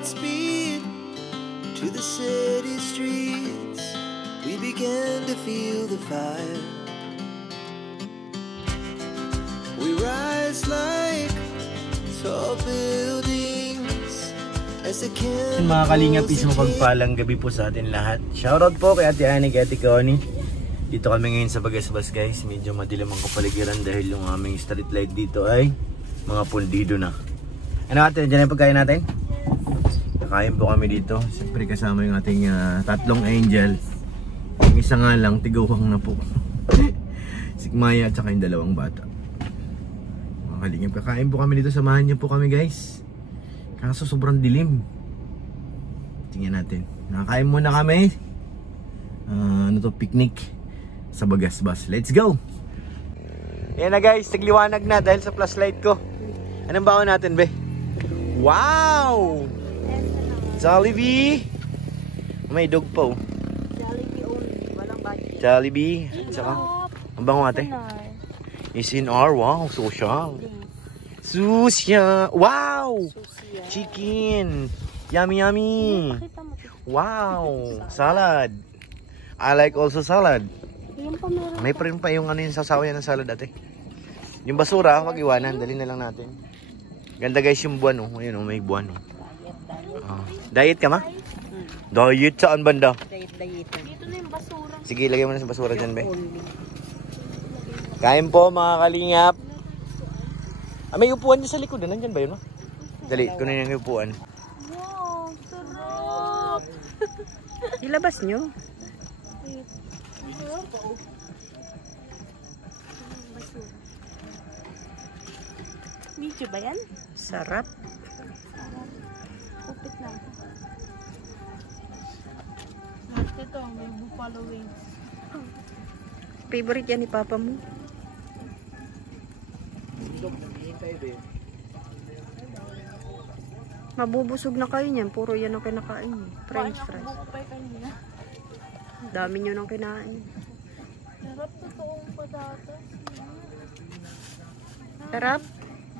Godspeed to the city streets. We began to feel the fire. We rise like tall buildings as the candles. Mga kalingap, isang pagpalang gabi po sa atin lahat. Shoutout po kay Ate Annie, kay Ate Connie. Dito kami ngayon sa Bagasbas guys. Medyo madilim ang kapaligiran dahil yung aming street light dito ay mga pundido na. Ano ate, dyan yung pagkain natin? Kakain po kami dito. Siyempre kasama yung ating tatlong angel. Yung isa nga lang, tigawang na po. Si Maya at saka yung dalawang bata. Mga kalingap, kakain po kami dito. Samahan niyo po kami guys. Kaso sobrang dilim. Tingnan natin. Nakakain muna kami. Ano to, picnic sa Bagasbas. Let's go! Yan na guys, nagliwanag na dahil sa flashlight ko. Anong baon natin be? Wow! Jollibee! May dog po. Jollibee only, walang budget. Jollibee. At saka, ang bango ate? Is in our, wow, social. Susya! Wow! Chicken! Yummy, yummy! Wow! Salad! I like also salad. May pa rin pa yung ano yung sasawayan ng salad ate. Yung basura, wag iwanan. Dali na lang natin. Ganda guys yung buwan oh. Ayun oh, may buwan oh. Diet ka ma? Diet saan banda? Diet. Dito na yung basura. Sige, lagay mo na sa basura dyan be. Kain po mga kalingap. May upuan dyan sa likod. Nandyan ba yun ma? Dali, kunin yung upuan. Wow, sarap! Ilabas nyo. Medyo ba yan? Sarap. Kupit lang. Ito, may buffalo wings. Favorite yan ni Papa mo. Mabubusog na kayo niyan. Puro yan ang kinakain. French fries. Dami nyo nang kinain. Sarap, totoong patatas. Sarap.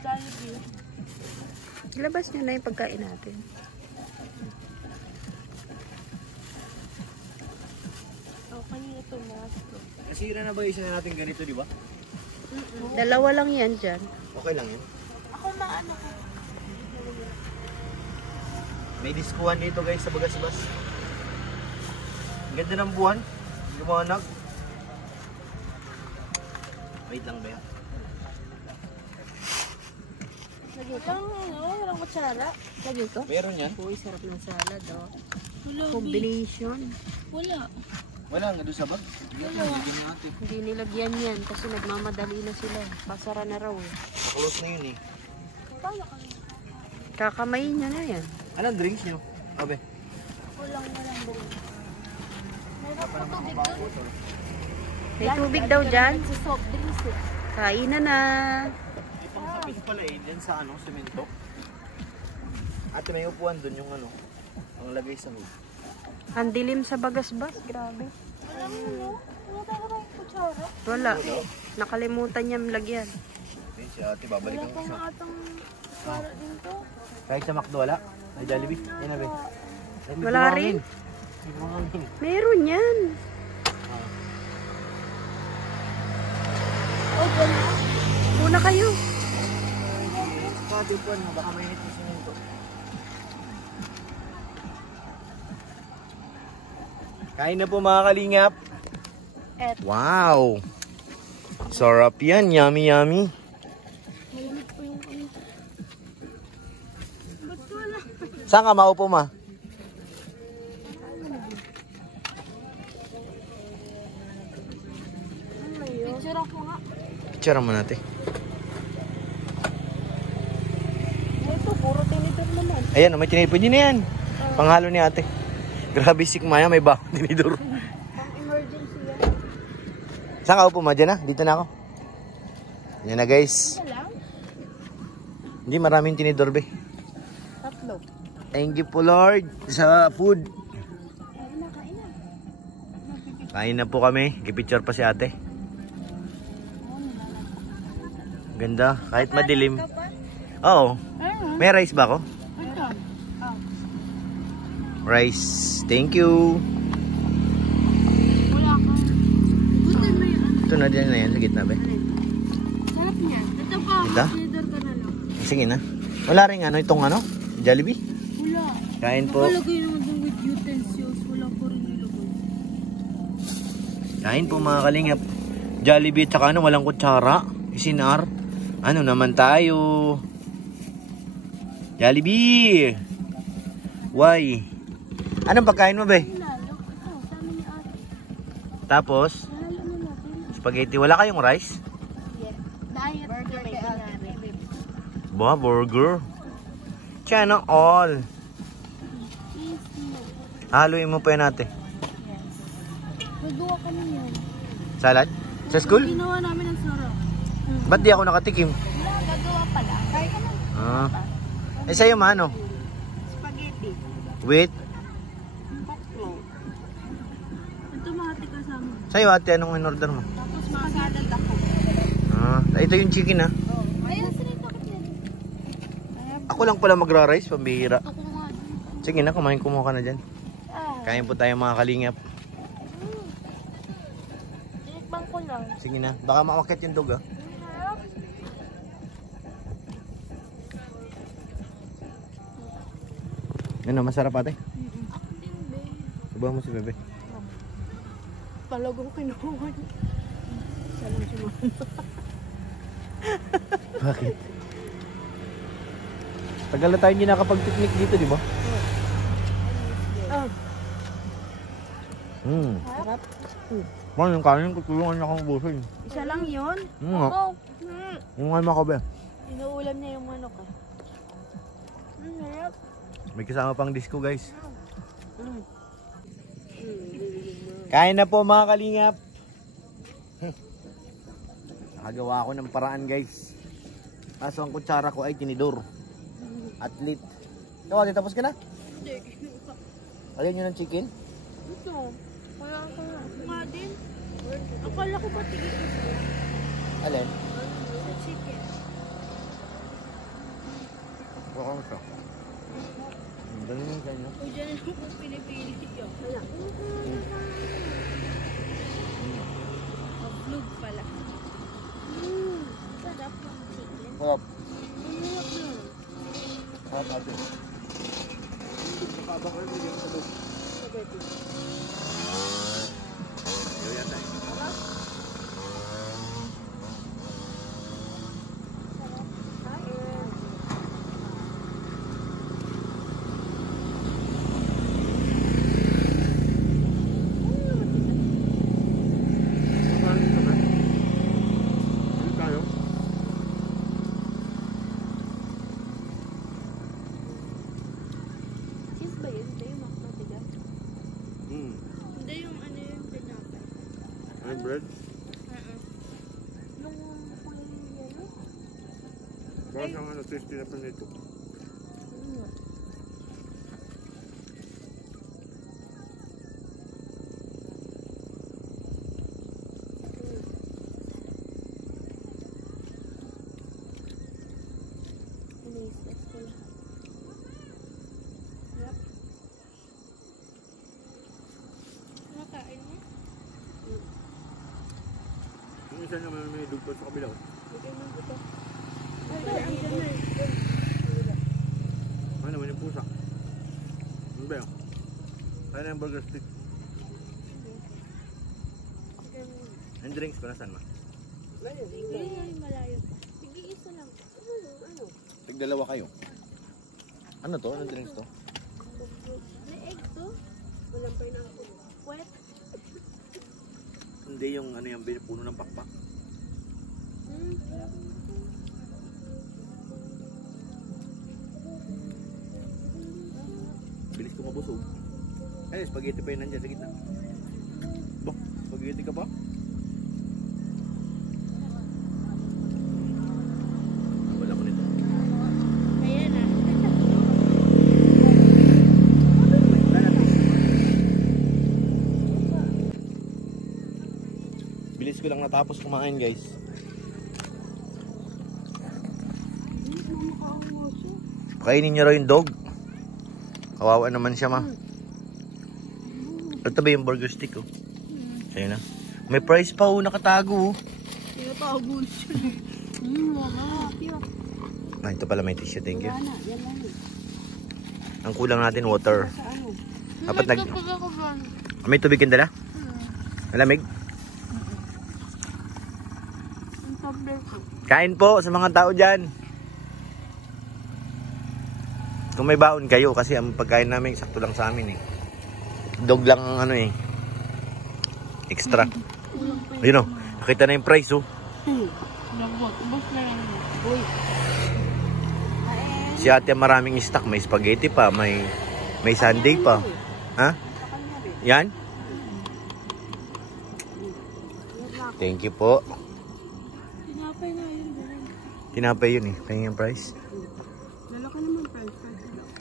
Jollibee. Ilabas nyo na yung pagkain natin. Kanina ito masko. Nasira na ba isa na natin ganito di ba? Dalawa lang yan dyan. Okay lang yan. Ako maano ko. May diskuhan dito guys sa Bagasbas. Ang ganda ng buwan. Lumanag. Wait lang ba yan? Lagi ito. Walang kutsara. Lagi ito. Meron yan? Uy, sarap ng salad oh. Wala. Combination. Wala. Wala nga doon sa bag. Hindi nilagyan yan kasi nagmamadali na sila. Pasara na raw eh. Close na yun eh. Paano kami? Kakamayin nyo na yan. Anong drinks nyo? Abe. Walang bro. Meron po tubig doon. May tubig daw dyan. Sa soft drinks eh. Kain na. May pangsapit pala eh. Dyan sa ano, semento. Ate may upuan doon yung ano. Ang lagay sa hood. Ang dilim sa Bagasbas. Grabe. Alam mo, wala tayo tayong kutsara. Wala. Nakalimutan niya lagyan. Okay, si ate babalik Wala ang pa isa. nga itong kutsara dito. Kahit sa McDo wala? Ay Jollibee? Yan abe. Wala rin? Meron yan. Una kayo. Pati upuan mo, baka mainit yung semento. Kain na po mga kalingap. Wow! Sarap yan. Yummy, yummy. Malamig po yung kami. Ba't wala? Saan ka maupo ma? Picture ako nga. Picture mo natin. Ito, puro tinidor naman. Ayan, may tinidor. Pwede na yan. Panghalo ni ate. Grabe si Maya, may bakong tinidor. Pang emergency yan. Saan ka upo ma? Diyan na? Dito na ako. Yan na guys. Ito lang? Hindi, maraming tinidor be. Tatlo. Thank you po Lord sa food. Kain na po kami. Gipicture pa si ate. Ganda. Kahit madilim. Oo. May rice ba ako? Rice. Thank you. Wala ka. Butan mo yun. Ito na din na yan sa gitna ba? Sarap niyan. Ito pa. Ito? Consider ka na lang. Sige na. Wala rin ano itong ano? Jollibee? Wala. Kain po. Nakalagay naman dun with utensils. Wala po rin nilagay. Kain po mga kalingap. Jollibee at saka ano, walang kutsara. Isinar. Ano naman tayo? Jollibee! Why? Anong pagkain mo ba? Lalo. Ito, sa amin ni ate. Tapos, Lalo na natin. spaghetti. Wala kayong rice? Yeah. Diet burger kay ate. Ba, burger? Chana all. Easy. Haluin mo pa yan ate. Nagawa kami yan. Salad? Sa school? Ginawa namin ang sarap. Ba't di ako nakatikim? Wala, gagawa pala. Kaya ka na. Ah. Eh sa'yo mano? Spaghetti. With? Baklo. Ito mahati kasama. Sa'yo ate, anong in-order mo? Tapos makasalad ako. Ah, ito yung chicken ha. Ayun, sinito ka yan. Ako lang pala magra-rice, pambihira. Ako nga. Sige na, kumain kumuha ka na dyan. Kain po tayo mga kalingap. Tinikman ko lang. Sige na, baka makakit yung dog ah. Ano, masarap ate? Ako din, babe. Subuhan mo si bebe. Palagong kinuha niya. Salam si mama. Bakit? Tagal na tayo hindi nakapag-picnic dito, di ba? Sarap. Paano yung kanin ko, tulungan niya akong busin. Isa lang yun? nga. Oo. Yung ano ka ba? Inuulam niya yung manok ah. Sarap. May kasama pang disco guys. Kain na po mga kalingap. Nakagawa ako ng paraan guys. Kaso ang kutsara ko ay tinidor. Atlet. Ikaw ate, tapos ka na? Hindi. Alin yun ng chicken? Ito. Kaya ako nga. Nga din. Akala ko ba tigil ito? Alin? Sa chicken. Baka mo siya. Ganun yung kanyo. O dyan lang po pinipili siya. Wala. Vlog pala. Sarap ng chicken. Sarap. Umuwag na. Sarap ate. Nakabang kayo yung sa loob. Spaghetti. Yung yata eh. Sarap. Kain. Cheese ba yun? Hindi yung matigas. Hindi yung ano yung pinapay. Ay, bread? Yung kulay yellow? Baka siyang ano, tasty na pa nito. Ini-stress ko lang. Yep. Nakain mo? Yung isa naman may dugtod sa kabila. Bigay mo ito. Ito, andyan na eh. Ano naman yung pusa? Ano ba yun? Kaya na yung burger stick. Bigay mo. And drinks ko nasan ma? Bigay, malayo pa. Bigay isa lang. Ano? Tigdalawa kayo. Ano to? Anong drinks to? May egg to? Walang pineapple. Wet? Hindi yung ano yung puno ng pakpak. Bilis ko mabusog. Ay, spaghetti pa yun nandyan sa gitna. Bah, spaghetti ka pa? Wala ko nito. Ayan ah. Bilis ko lang natapos kumain guys. Pakainin niyo raw yung dog. Kawawa naman siya ma. Ito ba yung burger stick oh? Sa'yo na. May price pa oh, nakatago oh. Kaya pa, agul siya. Wala. Ah, ito pala may tissue, thank you. Wala na, yan lang eh. Ang kulang natin water. Sa ano? Dapat may tubig yung dala? Malamig? Kain po sa mga tao dyan. Kung may baon kayo kasi ang pagkain namin sakto lang sa amin eh. Dog lang ang ano eh. Extra. Ayun oh, nakita na yung price oh. Ubos na lang. Uy. Si ate maraming stock, may spaghetti pa, may sundae pa. Ha? Yan? Thank you po. Tinapay na yun. Tinapay yun eh. Kaya yung price. Lalaki naman price.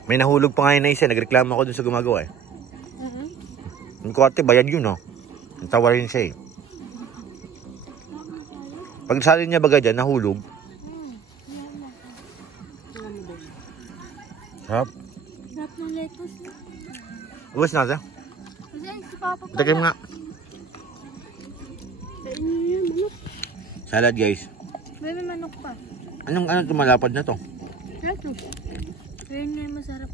May nahulog pa ngayon na isa. Nagreklamo ako dun sa gumagawa eh. Yung ko ate, bayad yun oh. Natawa rin siya eh. Pag sali niya baga dyan, nahulog. Sarap. Sarap ng lettuce. Ubus na siya. Kasi si Papa pa. Takim nga. Kainin niyo yan, manok. Salad guys. May manok pa. Anong tumalapad na to? Lettuce. Kaya niya yung masarap.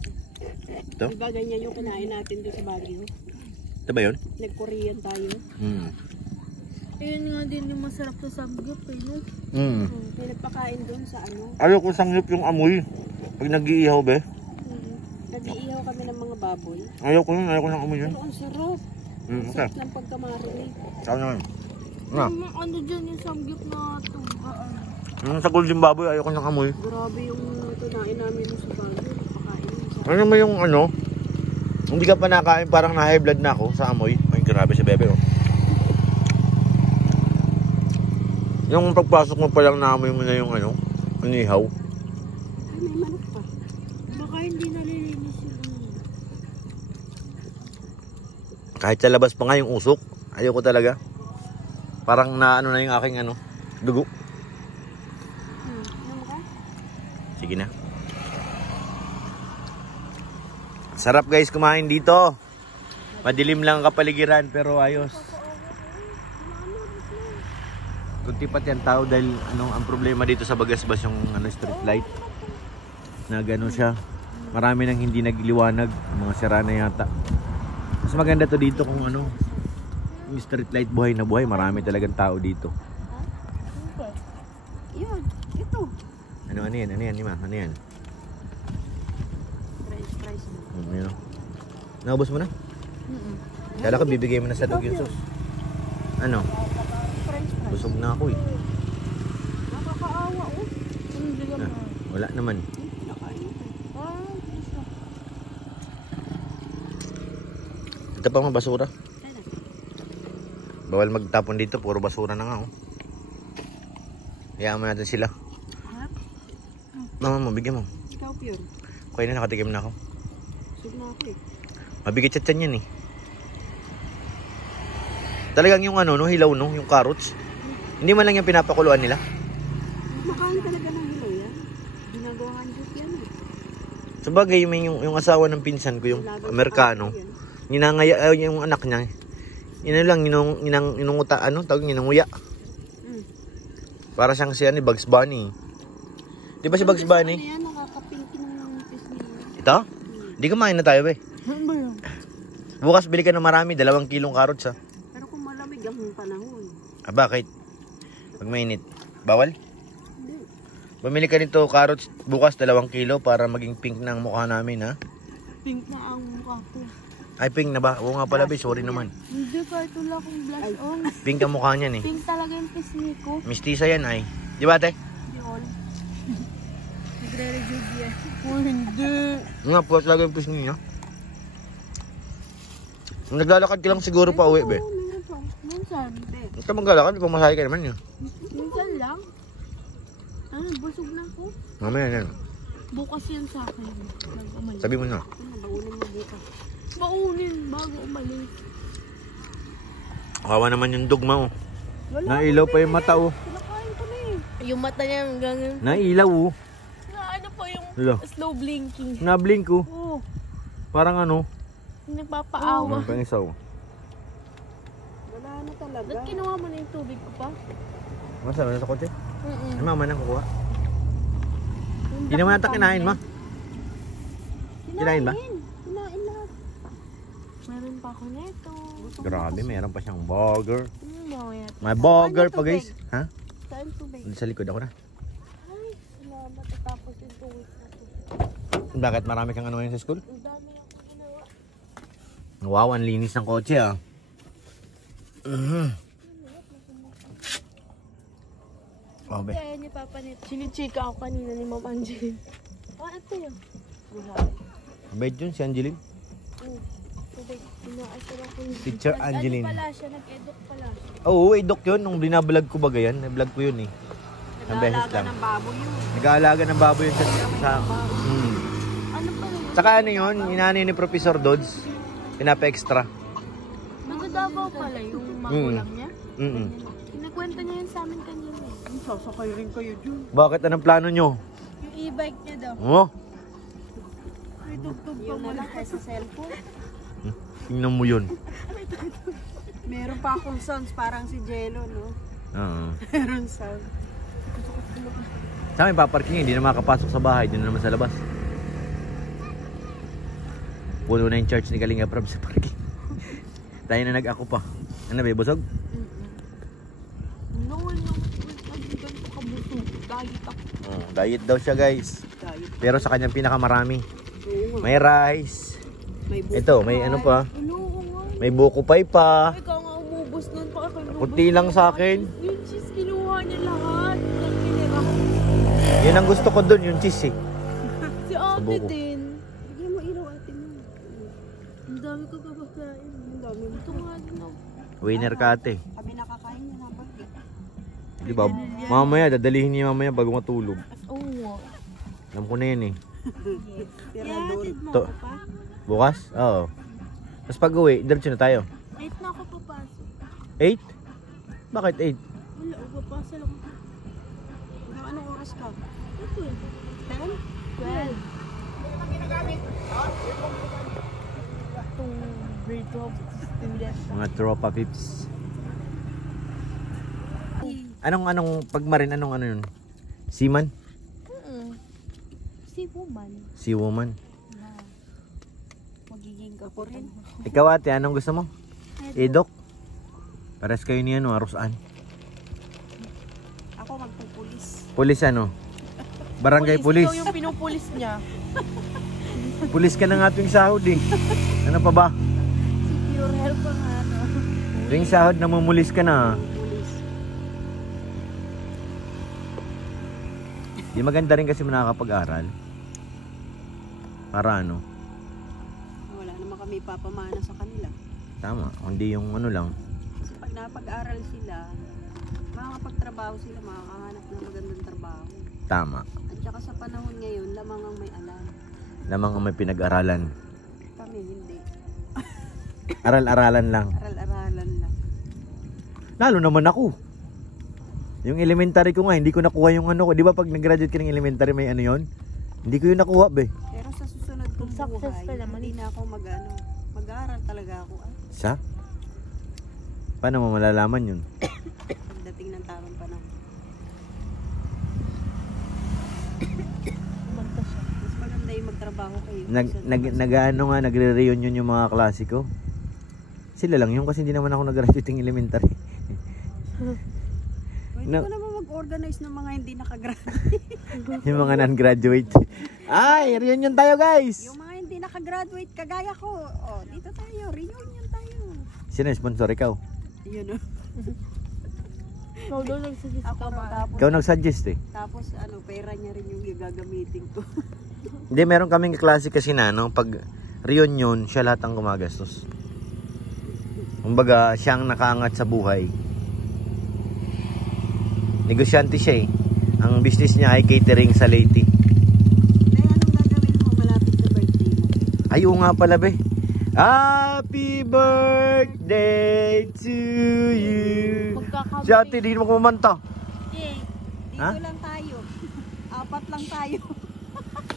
Ito? Diba ganyan yung kinain natin doon sa Baguio? Ito ba yun? Nag-Korean tayo. Ayun nga din yung masarap sa samgyup eh, no? Pinagpakain doon sa ano. Ayaw ko sangyup yung amoy. Pag nag-iihaw be. Nag-iihaw kami ng mga baboy. Ayaw ko ng amoy yun. Pero ang sarap. Ang Okay. sarap ng pagkamarinate. Saan naman? Nga. Ano dyan yung samgyup na tugaan? Sa Golden Baboy, ayaw ko ng amoy. Grabe yung tunain namin sa Baguio. Napakain sa Ano mo yung ano? Hindi ka pa nakain, parang na-high blood na ako sa amoy. Ay, grabe si Bebe oh. Yung pagpasok mo pa lang naamoy mo na yung ano, anihaw. Ay, may manok pa. Baka hindi nalilinis yung ano. Kahit sa labas pa nga yung usok, ayaw ko talaga. Parang na ano na yung aking ano, dugo. Ano ka? Sige na. Sarap guys kumain dito. Madilim lang ang kapaligiran pero ayos. Kunti pati ang tao dahil ano, ang problema dito sa Bagasbas yung ano, street light. Na gano'n siya. Marami nang hindi nagliwanag. Mga sira na yata. Mas maganda to dito kung ano, yung street light buhay na buhay. Marami talagang tao dito. Yun, ito. Ano yan? Ano yan, Nima? Ano yan? Price mo. Ano? Naubos mo na? Kala ko bibigay mo na sa dog yung sauce. Ano? Busog na ako eh. Nakakaawa oh. Hindi ka Ah, wala naman. Ito pa mga basura. Bawal magtapon dito, puro basura na nga oh. Hayaan mo natin sila. Mama mo, bigyan mo. Ikaw pure. Kuya na, nakatikim na ako. Busog na ako eh. Mabigat chat yan eh. Talagang yung ano, no, hilaw no, yung carrots. Hindi man lang yung pinapakuluan nila. Makain talaga ng hilaw yan. Ginagawahan juice yan eh. Sabagay, yung asawa ng pinsan ko, yung Amerikano. Ninangaya, yung anak niya. Yun lang, ninunguta, ano, tawag ninunguya. Para siyang si ano, Bugs Bunny. Di ba si Bugs Bunny? Ano yan, nakakapinkin ng nipis niya. Ito? Di kumain na tayo ba eh. Ano ba yun? Bukas bili ka ng marami, 2 kilong carrots ha. Pero kung malamig ang panahon. Ah, bakit? Pag mainit. Bawal? Hindi. Bumili ka nito carrots bukas 2 kilo para maging pink na ang mukha namin ha. Pink na ang mukha ko. Ay, pink na ba? Oo nga pala, be. Sorry naman. Hindi kahit wala akong blush on. Pink ang mukha niyan eh. Pink talaga yung pisngi ko. Mistisa yan ay. Di ba, ate? Yun. Nagre-rejuve yan. Oh, hindi. Nga po, talaga yung pisngi niya. Naglalakad ka lang siguro pa uwi, be. Oo, meron pa. Minsan. Huwag ka maglalakad, pumasahe ka naman yun. Minsan lang. Ano, busog na ako. Mamaya yan. Bukas yan sa akin. Mag-umalis. Sabi mo na. Baunin mo bukas. Baunin bago umalis. Kawawa naman yung dugma oh. Wala. Nailaw pa yung mata oh. Kinakain ko na eh. Yung mata niya hanggang... Nailaw oh. Na ano po yung Hello. slow blinking. Nablink oh. Oo. Parang ano. Nagpapaawa. Pangisaw. Ano talaga? Ba't kinuha mo na yung tubig ko pa? Masama na sa kotse? Ay, mama na kukuha. Yung Hindi naman natin kinain, ma. Kinain. Kinain ba? Kinain lahat. Meron pa ako neto. Grabe, meron pa siyang burger. Mamaya. May burger Ano pa, guys. tubig? Ha? Saan tubig? Dito sa likod ako na. Ay, salamat. Tapos yung 2 weeks na to. Bakit marami kang ano ngayon sa school? Ang dami ako ginawa. Wow, ang linis ng kotse, ah. Oh, be. Kaya ni Papa nito. Sinichika ako kanina ni Ma'am Angeline. Ito yun. Mabait yun, si Angeline. Tubig. Inaasar ako yung... Teacher Angeline. Ano pala siya? Nag-eduk pala siya. Oo, edok yun. Nung binablog ko ba yan? Na-vlog ko yun eh. Ang beses Nag-aalaga lang. ng baboy yun. Nag-aalaga ng baboy yun sa Ano pala yun? Saka ano yun, inani ni Professor Dodds. Pinapa-extra. Nagadabaw pala yung magulang niya. Kinakwento niya yun sa amin kanina. Sasakay rin kayo dyan. Bakit? Anong plano nyo? Yung e-bike niya daw. Oh, May tugtog pa mo lang sa cellphone. tingnan mo yun. Meron pa akong sounds parang si Jello, no? Oo. Meron sound. Sa amin, paparking, hindi na makapasok sa bahay. Doon na naman sa labas. Puno na yung church ni Kalinga Prab sa parking. Tayo na nag-ako pa. Ano ba, busog? No, ganito kabusog. Diet ako. Diet daw siya, guys. Diet. Pero sa kanyang pinakamarami. May rice. May buko. Ito, may ano pa. Ano ko nga. May buko pie pa. Ikaw nga umubos nun pa ako. Kunti lang sa akin. Yung cheese, kinuha niya lahat. Nagpinira ko. Yun ang gusto ko dun, yung cheese eh. Si ate buko. din. Bigyan mo ilaw ate mo. Ang dami ko kapakain. Ang dami mo. Ito nga din ako. Winner ka ate. Kami nakakain niya na birthday. Di ba? Mamaya, dadalihin niya mamaya bago matulog. Oo. Alam ko na yun eh. Tirador. To. Bukas? Oo. Tapos pag uwi, diretso na tayo. 8 na ako papasok. 8? Bakit 8? Wala, papasa lang. Hanggang anong oras ka? Ito eh. 10? 12. Itong grade 12 student. Mga tropa pips. Anong pagmarin, anong ano yun? Seaman? Si woman Sea-woman. na magiging ako rin. Ikaw ate, anong gusto mo? Edok? Pares kayo niya, no? Arusan. Ako magpupulis. Pulis ano? Barangay pulis. Ikaw yung pinupulis niya. Pulis ka na nga tuwing sahod eh. Ano pa ba? Si Pure Health ang ano. Tuwing sahod, namumulis ka na. Pulis. Di maganda rin kasi nakakapag-aral. Para ano? Wala naman kami papamana sa kanila. Tama. Hindi yung ano lang. Kasi pag napag-aral sila, makakapagtrabaho sila, makakahanap ng magandang trabaho. Tama. At saka sa panahon ngayon, lamang ang may alam. Lamang ang may pinag-aralan. Kami hindi. Aral-aralan lang. Aral-aralan lang. Lalo naman ako. Yung elementary ko nga, hindi ko nakuha yung ano ko. Di ba pag nag-graduate ka ng elementary, may ano yon? Hindi ko yung nakuha, be. Pero sa susunod kong Success buhay, pa naman hindi na ako mag-aaral talaga ako. Sa? Paano mo malalaman yun? Pagdating ng tamang panahon. Mas maganda yung magtrabaho kayo. Nagre-reunion yung mga klase ko. Sila lang yun kasi hindi naman ako nag-graduate ng elementary. Pwede ko naman mag-organize ng mga hindi nakagraduate. Yung mga non-graduate. Ay, reunion tayo guys! Yung mga hindi nakagraduate kagaya ko. Oh, dito tayo, reunion tayo. Sino yung sponsor? Ikaw? Yun o. Ikaw daw nagsuggest Ako ka. tapos, Ikaw nag-suggest eh. tapos ano, pera niya rin yung gagamitin ko. Hindi, meron kaming klase kasi na, no? Pag reunion, siya lahat ang gumagastos. Kumbaga, siyang nakaangat sa buhay. Negosyante siya eh. Ang business niya ay catering sa Leyte. Kaya anong gagawin mo malapit sa birthday mo? Ay, oo nga pala be. Happy birthday to you. Si ate, di mo kumanta. Okay, dito Ha? lang tayo. 4 lang tayo.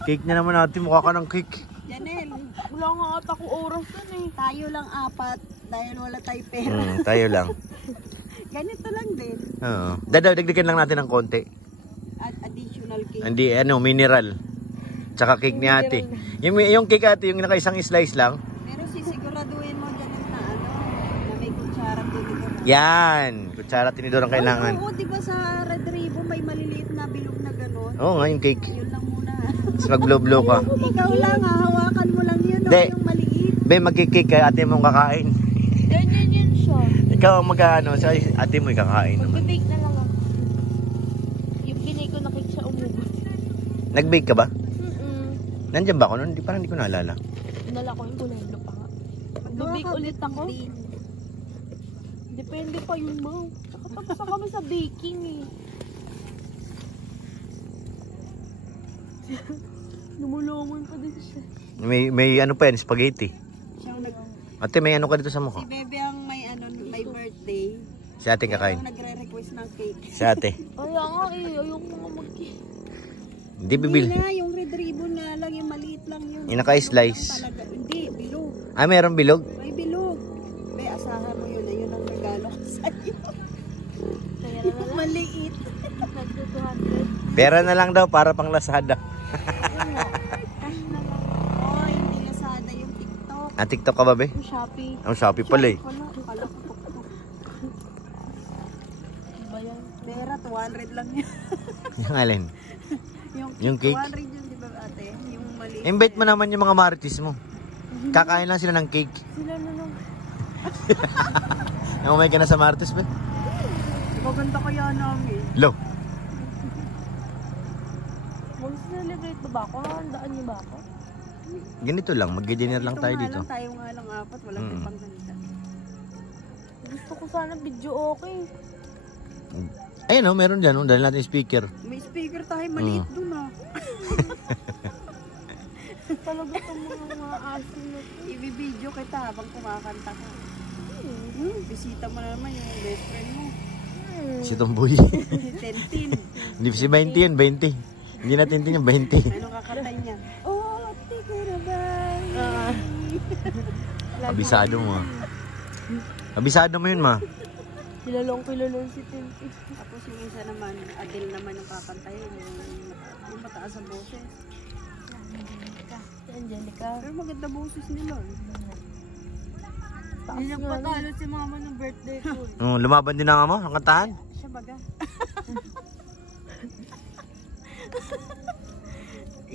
Cake na naman natin, mukha ka ng cake. Janel, Wala nga ata ko oras dun eh. tayo lang 4 dahil wala tayong pera. Tayo lang. Ganito lang din. Oo. Dagdagan lang natin ng konti. At additional cake. Hindi, mineral. Tsaka cake ni ate. Yung cake ate, yung naka-isang slice lang. Pero sisiguraduhin mo dyan na na may kutsara tinidor. Yan. Kutsara tinidor ang kailangan. Oo, di ba sa Red Ribbon may maliliit na bilog na gano'n? Oo nga, yung cake. Yun lang muna. Tapos mag-blow-blow ka. Ikaw lang, hawakan mo lang yun. Hindi. Yung maliit. Be, magkikik ka, ate mong kakain. Yan siya. Ikaw ang magkano, sa ate mo kakain naman. Mag-bake na lang ako. Yung binay ko na cake siya umugot. Nag-bake ka ba? Nandiyan ba ako noon? Parang hindi ko naalala. Nala ko yung bulelo pa nga. Mag-bake ulit ako. Depende pa yun, Mau. Tsaka tapos kami sa baking eh. Lumulumon pa din siya. May ano pa yan, spaghetti. Siyang Ate, may ano ka dito sa mukha? si Bebe ang may birthday. Si ate kakain. Ang nagre-request ng cake. Si ate. Kaya nga eh, ayoko mga mag-cake. Hindi bibil. Hindi na, yung Red Ribbon nga lang, yung maliit lang yun. Yung naka-slice. Talaga. Hindi, bilog. Ah, mayroong bilog? May bilog. Be, asahan mo yun. Yun ang regalo ko sa'yo. Kaya na lang. Maliit. Nagto 200. Pera na lang daw para pang Lazada. Cash na lang. Oh, hindi Lazada yung TikTok. Ah, TikTok ka ba, be? Yung Shopee. Ang Shopee pala eh. Kala ko TikTok. Ba yan? Pera, 200 lang yan. Yung alin? Yung cake? 200 yun, di ba ate? Yung maliit. Invite mo naman yung mga marites mo. Kakain lang sila ng cake. Sila na lang. Umay ka na sa marites, be? Maganda kaya namin. Lo. Mag-celebrate ba ako? Handaan niyo ba ako? Ganito lang, mag-dinner lang tayo dito. Tayo nga lang apat, walang panghanda. Gusto ko sana video okay. Ayun o, meron dyan. Dahil natin speaker. May speaker tayo, maliit dun ah. Talaga itong mga asin na ito. I-video kita habang kumakanta ka. Bisita mo na naman yung best friend mo. Si Tomboy. Si Tentin. Hindi si 20 yun, 20. Hindi natin din yung 20. Anong kakantay niya? Oh, tika na ba? Kabisado mo. Kabisado mo yun, ma. Kilolong si Tintin. Tapos yung isa naman, Adele naman yung kakantayin. Yung mataas ang boses. Si Angelica. Pero maganda boses nila. Hindi na patalo si mama ng birthday ko. Lumaban din na nga mo, ang kantahan. Siya baga.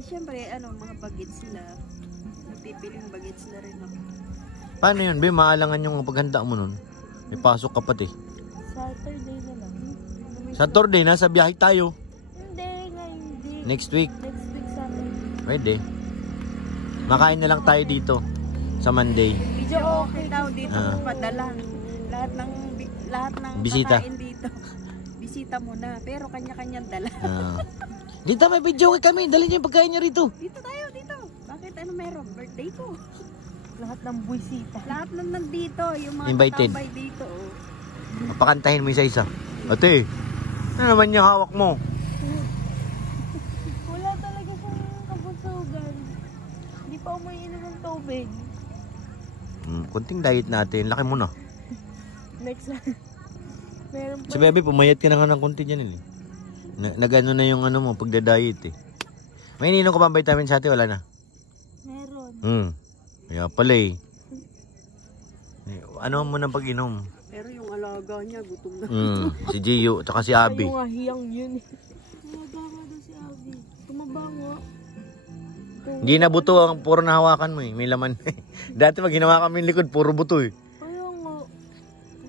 Siyempre, mga bagets sila. Napipiling bagets na rin ako. Paano yun, be? Maalangan yung paghanda mo nun. May pasok ka pati. Saturday na lang. Saturday, nasa biyahe tayo. Hindi, hindi. Next week. Next week Saturday. Pwede. Makain na lang tayo dito. Sa Monday. Video okay daw dito padala. Lahat ng Bisita. kakain dito. Bisita mo na, pero kanya-kanyang dala. Dito may video kami. Dali niyo yung pagkain niyo rito. Dito tayo, dito. Bakit meron? Birthday ko. Lahat ng buwisita. Lahat ng nandito, yung mga Invited. tambay dito. Pakantahin mo isa-isa. Ate, ano naman yung hawak mo? Wala talaga siyang kabusugan. Hindi pa umiinom ng tubig. Kunting diet natin. Laki mo na. Next meron pa. Si Bebe, pumayat ka na nga ng kunti dyan eh. Nagano na yung ano mo, pagda-diet eh. May ininom ko pa ang vitamin sa ate, wala na? Meron. Kaya pala eh. Ano mo nang pag-inom? Pero yung alaga niya, gutom na. Si Gio, tsaka si Abby. Yung ahiyang yun eh. Tumaba nga daw si Abby. Tumaba nga. Hindi na buto ang puro nahawakan mo eh. May laman. Dati pag hinawakan mo yung likod, puro buto eh. Kaya nga.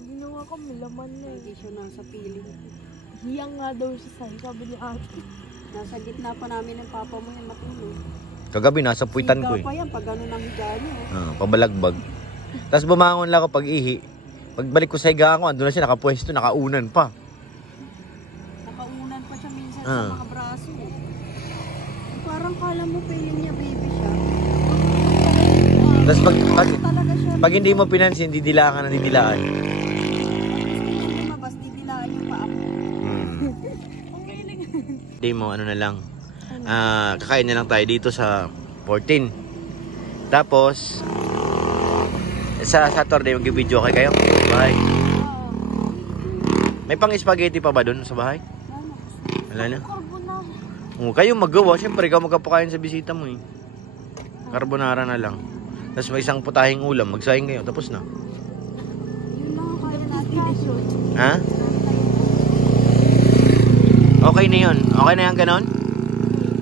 Ginawa kami laman na eh. Hindi siya nasa piling. Hiyang nga daw siya sa'yo, sabi ni Ate. Nasa gitna pa namin ng papa mo yung matulog. Kagabi, nasa puwitan ko eh. Sigaw pa yan, pag gano'n ang higa niya. Pabalagbag. Tapos bumangon lang ako pag ihi. Pagbalik ko sa higaan ko, andun na siya, nakapwesto, nakaunan pa. Nakaunan pa siya minsan sa mga braso. Parang kala mo feeling niya baby siya. Tapos Talaga siya. pag hindi mo pinansin, didilaan ka na didilaan. Hindi lumabas, didilaan yung paa mo. Hindi mo, ano na lang. Kakain na lang tayo dito sa 14. Tapos, sa Saturday, mag-video kayo. Bye. May pang spaghetti pa ba doon sa bahay? Wala na. Carbonara. Kayo magawa. Siyempre, ikaw magkapakain sa bisita mo eh. Carbonara na lang. Tapos may isang putahing ulam. Magsaing kayo. Tapos na. Yun lang ang kaya natin dessert. Ha? Okay na yun. Okay na yan ganon?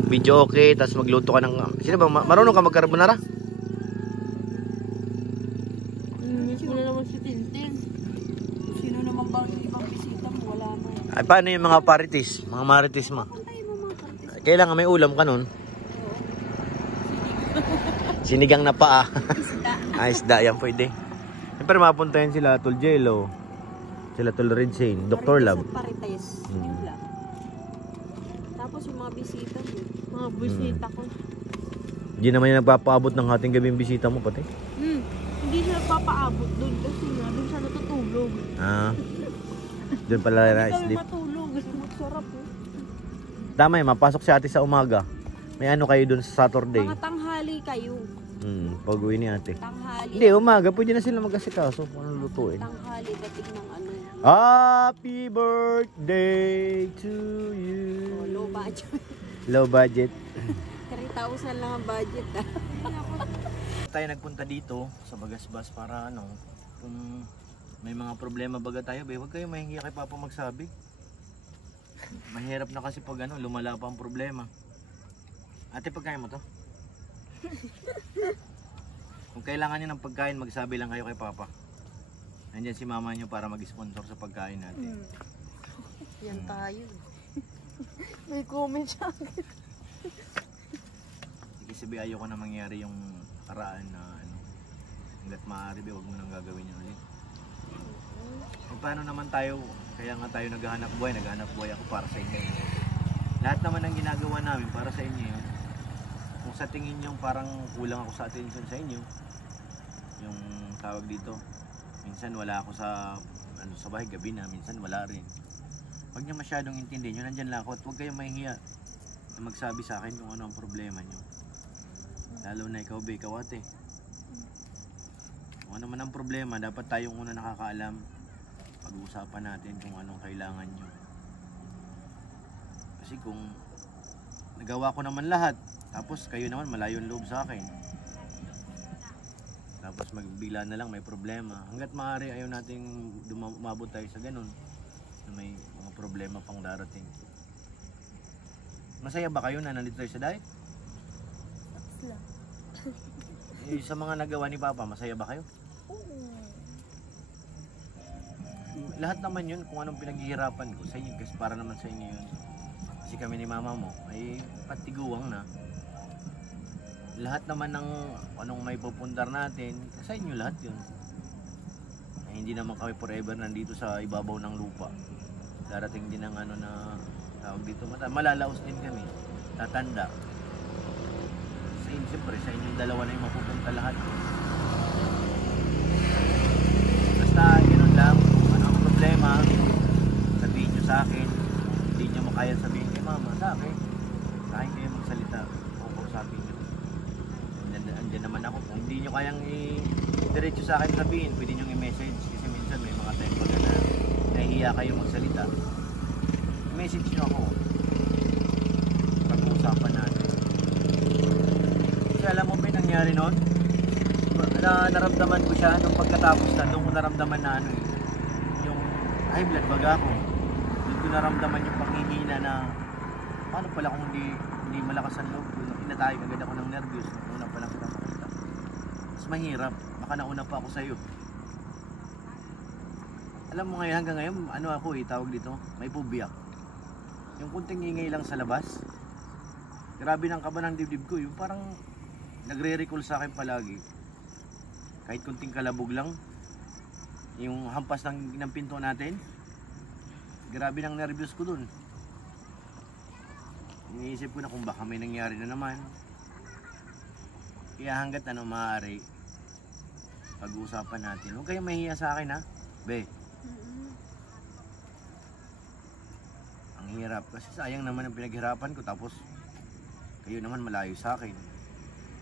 Video okay. Tapos magluto ka ng... Sino ba? Marunong ka mag-carbonara? Miss mo na naman si Tintin. Sino naman ba yung ibang bisita mo? Wala na. Ay, paano yung mga paritis? Mga maritis mo? Puntayin mo mga kartis. Kailangan may ulam ka nun. Sinigang na paa. Isda. Isda yan pwede. Siyempre mapuntahin sila Tol Jello. Sila Tol Redsane. Dr. Lab. Parites. Hmm. Yun lang. Tapos yung mga bisita mo. Mga bisita ko. Hindi naman yung nagpapaabot ng hating gabi yung bisita mo pati. Hindi siya nagpapaabot doon kasi nga doon siya natutulog. Doon pala Hindi na kami sleep. matulog. Masarap eh. Tama eh, mapasok si ate sa umaga. May ano kayo doon sa Saturday. Mga tanghali kayo. Pag-uwi ni ate. Tanghali. Hindi, umaga. Pwede na sila mag-asikaso kung ano lutuin. Tanghali dating ng ano. Happy birthday to you. Low budget. Low budget. 3,000 lang ang budget ah. Tayo nagpunta dito sa Bagasbas para ano, kung may mga problema baga tayo, huwag kayo mahingi kay Papa magsabi. Mahirap na kasi pag ano, lumala pa ang problema. Ate, pagkain mo to? Kung kailangan nyo ng pagkain, magsabi lang kayo kay Papa. Nandyan si mama nyo para mag-sponsor sa pagkain natin. Yan tayo. May comment siya. Kasi ayoko na mangyari yung karaan na ano, hanggat maaari, huwag mo nang gagawin yun ulit. E paano naman tayo, kaya nga tayo naghahanap buhay ako para sa inyo. Lahat naman ng ginagawa namin para sa inyo yun. Kung sa tingin nyo parang kulang ako sa attention sa inyo, yung tawag dito, minsan wala ako sa ano, sa bahay gabi na, minsan wala rin. Huwag nyo masyadong intindihin nyo, nandyan lang ako at huwag kayong mahihiya na magsabi sa akin kung ano ang problema nyo. Lalo na ikaw ba, ikaw ate. Kung ano man ang problema, dapat tayong una nakakaalam. Pag-uusapan natin kung anong kailangan nyo. Kasi kung nagawa ko naman lahat, tapos kayo naman malayo ang loob sa akin, tapos magbigla na lang may problema. Hanggat maaari ayaw nating umabot tayo sa ganun na may mga problema pang darating. Masaya ba kayo na nandito tayo sa diet? Sa mga nagawa ni Papa, masaya ba kayo? Lahat naman yun kung anong pinaghihirapan ko sa inyo, kasi para naman sa inyo yun. Kasi kami ni mama mo ay patiguang na. Lahat naman ng anong may pupundar natin, sa inyo lahat yun. Ay, hindi naman kami forever nandito sa ibabaw ng lupa. Darating din ang ano na tawag dito, malalaos din kami, tatanda. Siyempre sa inyong dalawa na yung mapupunta lahat. Basta ganoon lang, kung ano ang problema, sabihin nyo sa akin. Hindi nyo makaya sabihin kay mama, sa akin. Sa akin kayo magsalita, kung kausapin nyo. Andyan naman ako. Kung hindi nyo kayang i-diretso sa akin sabihin, pwede nyo i-message. Kasi minsan may mga time baga na nahihiya kayo magsalita. I-message nyo ako. Pag-uusapan natin. Kasi alam mo ba yung nangyari noon? Naramdaman ko siya nung pagkatapos na, nung ko naramdaman na ano eh, yung high blood baga ako. Doon ko naramdaman yung panghihina na paano pala kung hindi malakas ang loob. Inatay agad ako ng nervyos nung una pa lang kita makita. Mas mahirap, baka nauna pa ako sa'yo. Alam mo ngayon, hanggang ngayon, ano ako eh, tawag dito, may phobia. Yung kunting ingay lang sa labas, grabe ng kaba ng dibdib ko, yung parang nagre-recall sa akin palagi. Kahit kunting kalabog lang, yung hampas ng pinto natin, grabe ng nervyos ko dun. Iniisip ko na kung baka may nangyari na naman. Kaya hanggat ano maaari, pag-uusapan natin. Huwag kayong mahiya sa akin ha, be. Ang hirap kasi sayang naman ang pinaghirapan ko, tapos kayo naman malayo sa akin.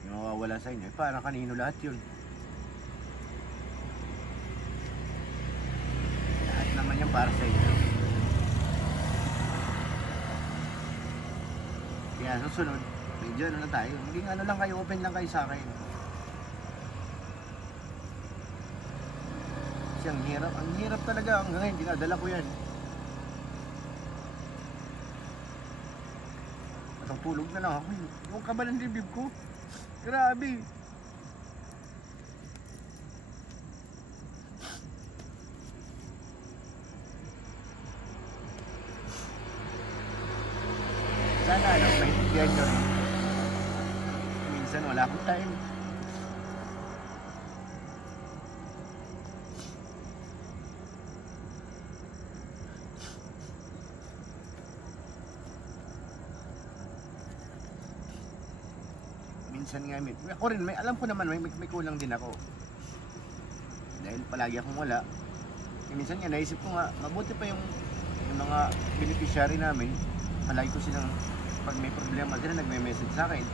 Yung mawawala sa inyo, para kanino lahat yun. Lahat naman yan para sa inyo. Kaya susunod, medyo ano na tayo. Maging ano lang kayo, open lang kayo sa akin. Kasi ang hirap talaga. Hanggang ngayon, dinadala ko yan. Matutulog na lang ako. Yung kaba ng dibdib ko. Grabe. Sana lang, maintindihan nyo rin. Minsan wala akong time. Minsan nga, ako rin, alam ko naman, may kulang din ako. Dahil palagi akong wala. Minsan nga, naisip ko nga, mabuti pa yung mga beneficiary namin. Palagi ko silang, pag may problema sila, nagme-message sa akin.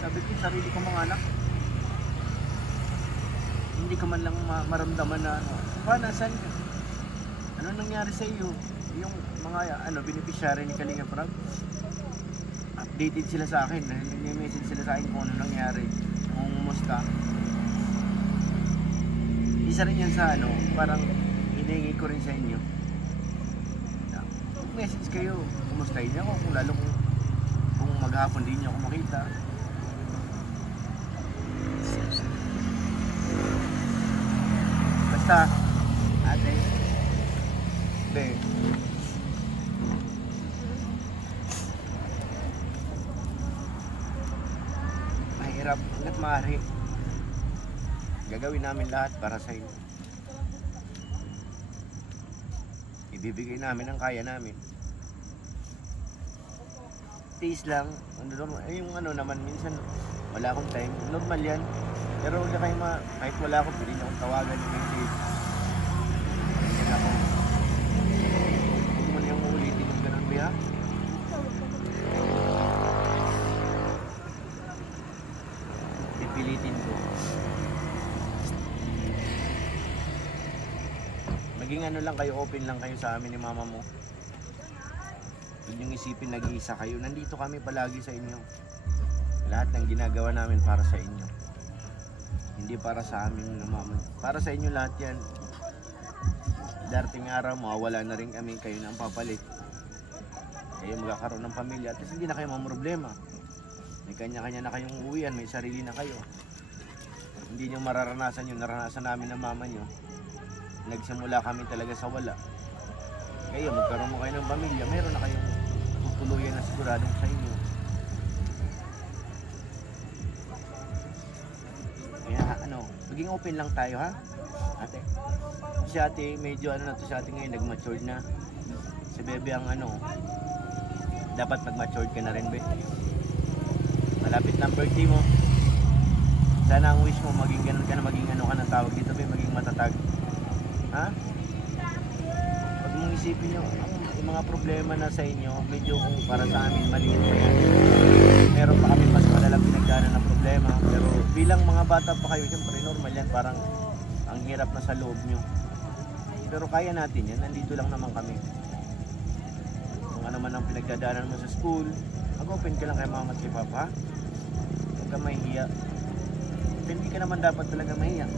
Sabi ko, sarili ko mga anak, hindi ka man lang maramdaman na, paano, saan ka? Ano nangyari sa iyo? Yung mga beneficiary ni Kalinga Prab, updated sila sa akin, nag-message sila sa akin kung ano nangyari, kung kumusta. Isa rin yan sa parang hinihingi ko rin sa inyo. Message kayo, kumustahin niyo ako, kung lalo kung maghapon din niyo ako makita. Basta, ate, be, mahirap, hanggat maaari, gagawin namin lahat para sa inyo. Ibibigay namin ang kaya namin. Tiis lang, yung naman minsan wala akong time, normal yan. Pero wala kayo kahit wala ako, pwede niyo akong tawagan yung message. Yan ako. Huwag mo niyang uulitin yung ganun, Bea. Pipilitin ko. Maging lang kayo, open lang kayo sa amin ni mama mo. Huwag niyong isipin nag-iisa kayo. Nandito kami palagi sa inyo. Lahat ng ginagawa namin para sa inyo. Hindi para sa amin ni mama. Para sa inyo lahat yan. Darating araw, mawawala na rin kami. Kayo na ang papalit. Kayo magkakaroon ng pamilya. At hindi na kayo mamroblema. May kanya-kanya na kayong uwian. May sarili na kayo. Hindi nyo mararanasan yung naranasan namin ng mama nyo. Nagsimula kami talaga sa wala. Kayo, magkaroon mo kayo ng pamilya, meron na kayong tutuluyan na siguradong sa inyo. Kaya maging open lang tayo, ha? Ate. Si ate, medyo na to si ate ngayon, nag-matured na. Si bebe ang dapat mag-matured ka na rin, be. Malapit na ang birthday mo. Sana ang wish mo, maging ganun ka na, maging ka na tawag dito, be, maging matatag. Ha? Huwag mong isipin yung mga problema na sa inyo, medyo kung para sa amin maliit pa yan. Meron pa kami mas malalang pinagdaanan ng problema. Pero bilang mga bata pa kayo, siyempre normal yan, parang ang hirap na sa loob nyo. Pero kaya natin yan, nandito lang naman kami. Kung ano man ang pinagdadaanan mo sa school, mag-open ka lang kay mama at kay papa. Huwag ka mahihiya. Hindi ka naman dapat talaga mahiya.